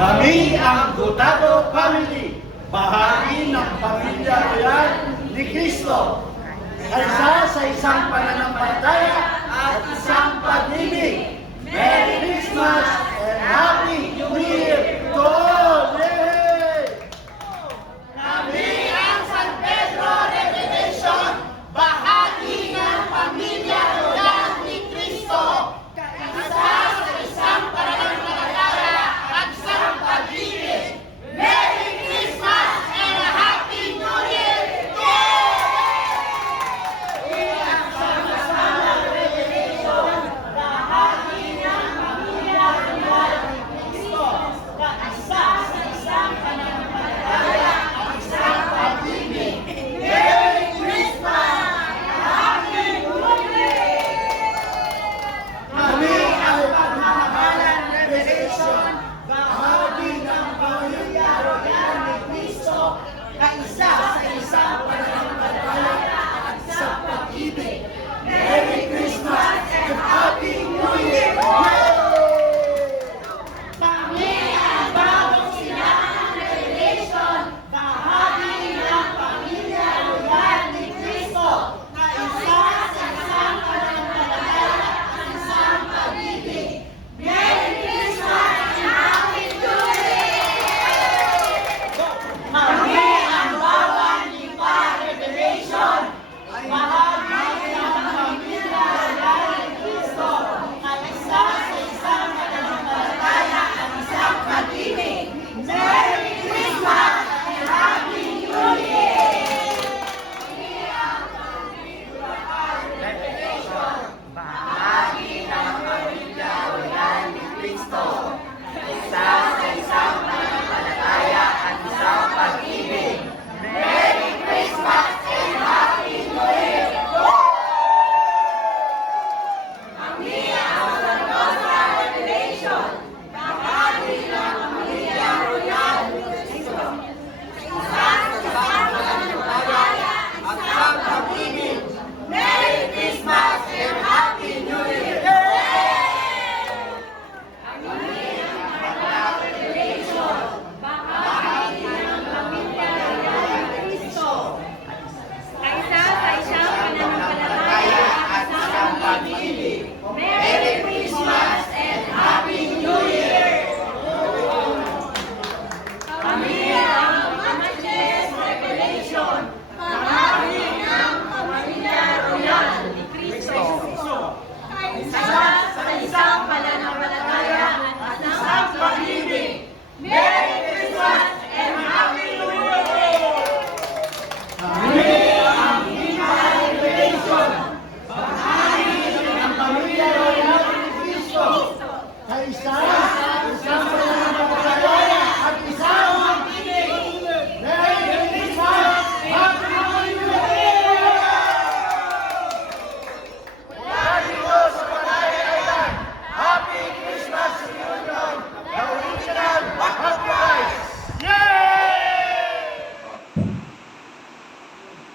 Kami ang Hurtado Family, bahagi ng pamilya royal ni Cristo. Isa sa isang pananampalataya at isang pag-ibig. Merry Christmas and Happy New Year to all! Yay! Kami ang San Pedro Revelation, bahagi ng pamilya royal ni Cristo. Isa sa isang pananampalataya at isang pag-ibig. Merry Christmas and a Happy New Year!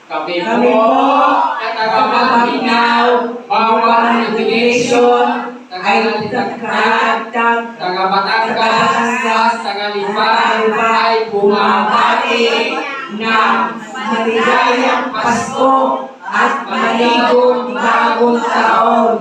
Kami po, tagapagpapaminaw, bawang navigation, tagalitakad, tagabatangas, tagalipad, ay bumabati ng maligayang Pasko at maligong bagong taon.